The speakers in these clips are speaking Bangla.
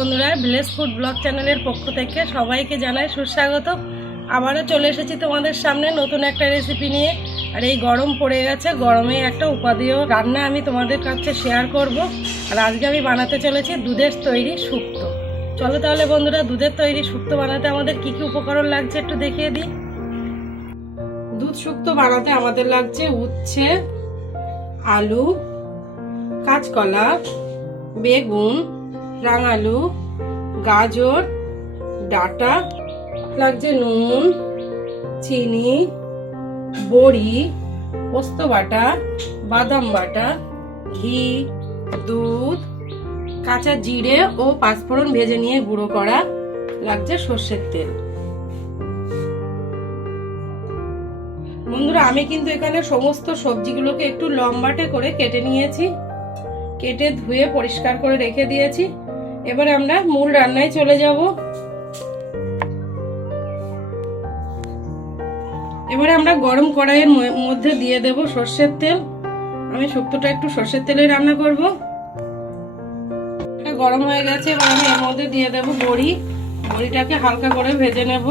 বন্ধুরা ভিলেজ ফুড ব্লগ চ্যানেলের পক্ষ থেকে সবাইকে জানাই সুস্বাগত। আবারও চলে এসেছি তোমাদের সামনে নতুন একটা রেসিপি নিয়ে। আর এই গরম পড়ে গেছে, গরমে একটা উপাদেয় রান্না আমি তোমাদের কাছে শেয়ার করব। আর আজকে আমি বানাতে চলেছি দুধের তৈরি শুক্তো চলো তাহলে বন্ধুরা, দুধের তৈরি শুক্তো বানাতে আমাদের কি কি উপকরণ লাগছে একটু দেখিয়ে দিই। দুধ শুক্তো বানাতে আমাদের লাগছে উচ্ছে, আলু, কাঁচকলা, বেগুন রাঙালু, গাজর, ডাটা, লাগছে নুন, চিনি, বড়ি, পোস্ত বাটা, বাদাম বাটা, ঘি, দুধ, কাঁচা জিরে ও পাঁচফোড়ন ভেজে নিয়ে গুঁড়ো করা লাগছে সর্ষের তেল। বন্ধুরা, আমি কিন্তু এখানে সমস্ত সবজিগুলোকে একটু লম্বাটে করে কেটে নিয়েছি, কেটে ধুয়ে পরিষ্কার করে রেখে দিয়েছি। এবারে আমরা মূল রান্নায় চলে যাব। এবারে আমরা গরম কড়াইয়ের মধ্যে দিয়ে দেব সর্ষের তেল। আমি শুক্তোটা একটু সর্ষের তেলে রান্না করব। এটা গরম হয়ে গেছে, এবার আমি এর মধ্যে দিয়ে দেব বড়ি। বড়িটাকে হালকা করে ভেজে নেব।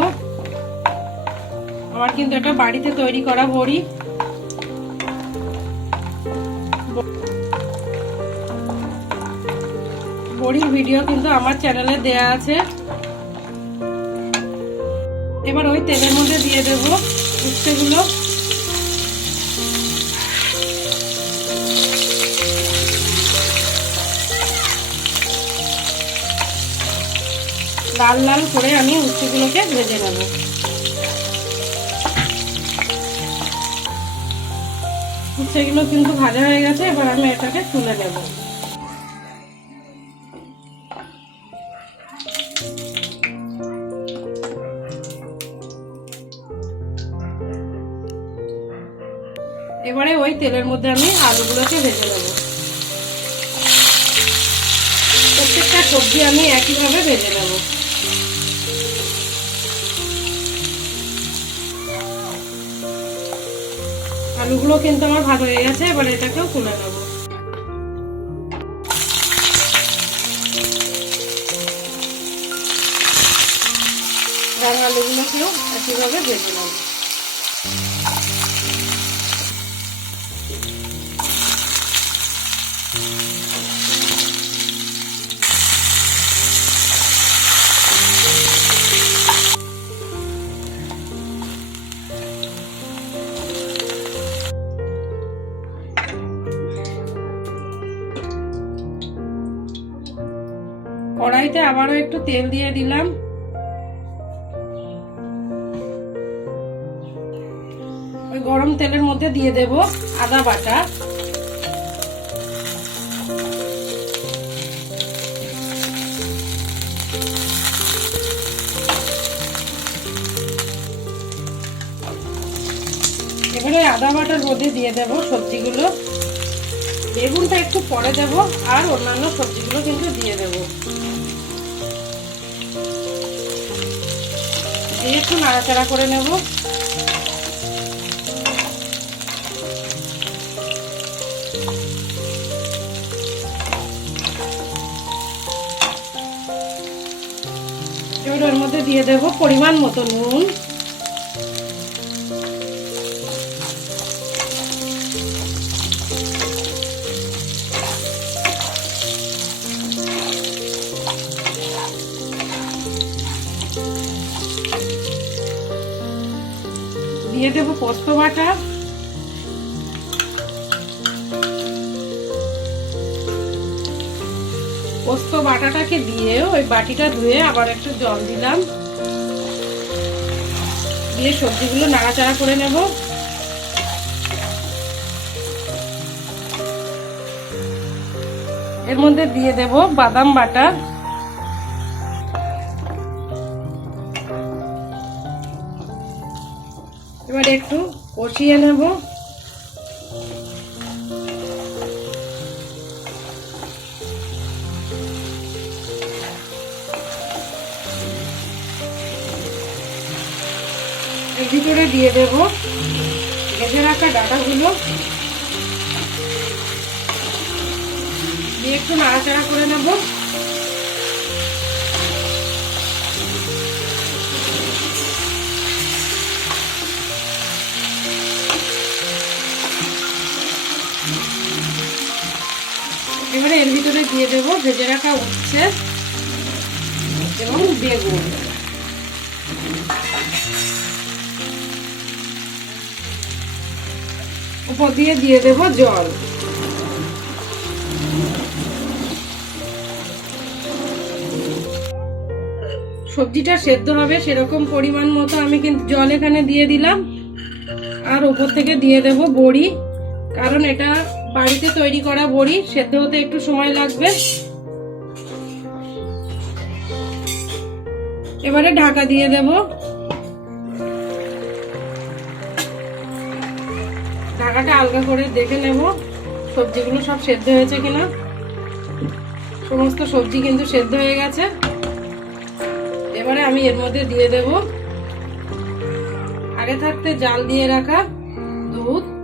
আমার কিন্তু এটা বাড়িতে তৈরি করা বড়ি। বড়ির ভিডিও কিন্তু আমার চ্যানেলে দেয়া আছে। এবার ওই তেলের মধ্যে দিয়ে দেব উচ্ছেগুলো। লাল লাল করে আমি উচ্ছেগুলোকে ভেজে নেব। উচ্ছেগুলো কিন্তু ভাজা হয়ে গেছে, এবার আমি এটাকে তুলে নেব। তেলের মধ্যে আমি আলুগুলোকে ভেজে নেব। প্রত্যেকটা সবজি আমি একইভাবে ভেজে নেব। আলুগুলো কিন্তু আমার ভালো হয়ে গেছে, এবার এটাকেও তুলে নেব। রাঙা আলুগুলোকেও একইভাবে ভেজে নেব। কড়াইতে আবারও একটু তেল দিয়ে দিলাম। ওই গরম তেলের মধ্যে দিয়ে দেব আদা বাটা। এবারে আদা বাটার মধ্যে দিয়ে দেব সবজিগুলো। বেগুনটা একটু পরে দেব আর অন্যান্য সবজিগুলো কিন্তু দিয়ে দেব। একটু নাড়াচাড়া করে নেব। এবার মধ্যে দিয়ে দেব পরিমাণ মতো নুন। দিয়ে দেবো পোস্ত বাটা। পোস্ত বাটাটাকে দিয়ে ওই বাটিটা ধুয়ে আবার একটু জল দিলাম। দিয়ে সবজিগুলো নাড়াচাড়া করে নেব। এর মধ্যে দিয়ে দেব বাদাম বাটা। এবার একটু কষিয়ে নেব। এর ভিতরে দিয়ে দেব ভেজে রাখা ডাটাগুলো। দিয়ে একটু নাড়াচাড়া করে নেব। এবারে এর ভিতরে দিয়ে দেবো, ভেজে রাখা উচ্ছে এবং বেগুন। উপর দিয়ে দিয়ে দেবো জল। সবজিটা সেদ্ধ হবে, সেরকম পরিমাণ মতো আমি কিন্তু জল এখানে দিয়ে দিলাম। আর ওপর থেকে দিয়ে দেব বড়ি, কারণ এটা বাড়িতে তৈরি করা বড়ি, সেদ্ধ হতে একটু সময় লাগবে। এবারে ঢাকা দিয়ে দেব। ঢাকাটা আলগা করে দেখে নেব সবজিগুলো সব সেদ্ধ হয়েছে কিনা। সমস্ত সবজি কিন্তু সেদ্ধ হয়ে গেছে। এবারে আমি এর মধ্যে দিয়ে দেব। আগে থাকতে জাল দিয়ে রাখা দুধ।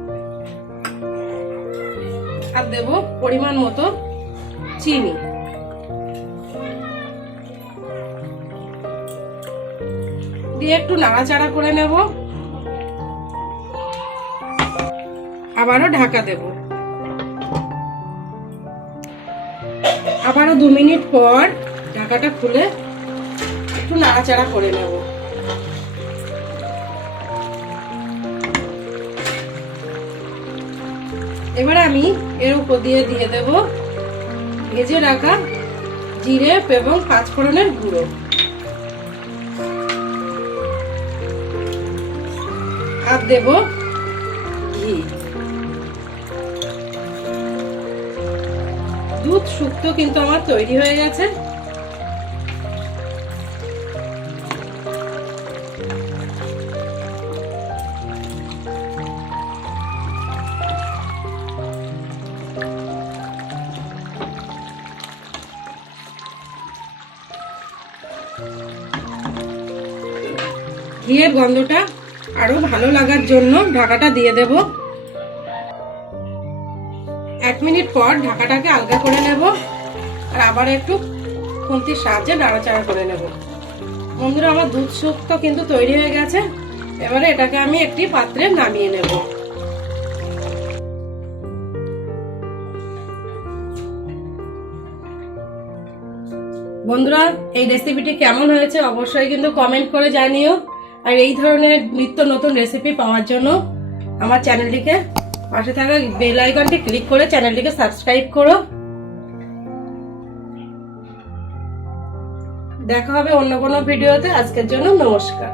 আর দেব পরিমাণ মতো চিনি। দিয়ে একটু নাড়াচাড়া করে নেব। আবারও ঢাকা দেব। আবারও দু মিনিট পর ঢাকাটা খুলে একটু নাড়াচাড়া করে নেব। এবার আমি এর উপর দিয়ে দিয়ে দেব ভেজে রাখা জিরে এবং পাঁচফোড়নের গুঁড়ো। আর দেব ঘি। দুধ শুক্তো কিন্তু আমার তৈরি হয়ে গেছে। ঘিয়ের গন্ধটা আরও ভালো লাগার জন্য ঢাকাটা দিয়ে দেব। এক মিনিট পর ঢাকাটাকে আলগা করে নেব আর আবার একটু খুন্তির সাহায্যে নাড়াচাড়া করে নেব। বন্ধুরা, আমার দুধ শুক্তো কিন্তু তৈরি হয়ে গেছে। এবারে এটাকে আমি একটি পাত্রে নামিয়ে নেব। বন্ধুরা, এই রেসিপিটি কেমন হয়েছে অবশ্যই কিন্তু কমেন্ট করে জানিও। আর এই ধরনের নিত্য নতুন রেসিপি পাওয়ার জন্য আমার চ্যানেলটিকে পাশে থাকা বেল আইকনটি ক্লিক করে চ্যানেলটিকে সাবস্ক্রাইব করো। দেখা হবে অন্য কোনো ভিডিওতে আজকের জন্য নমস্কার।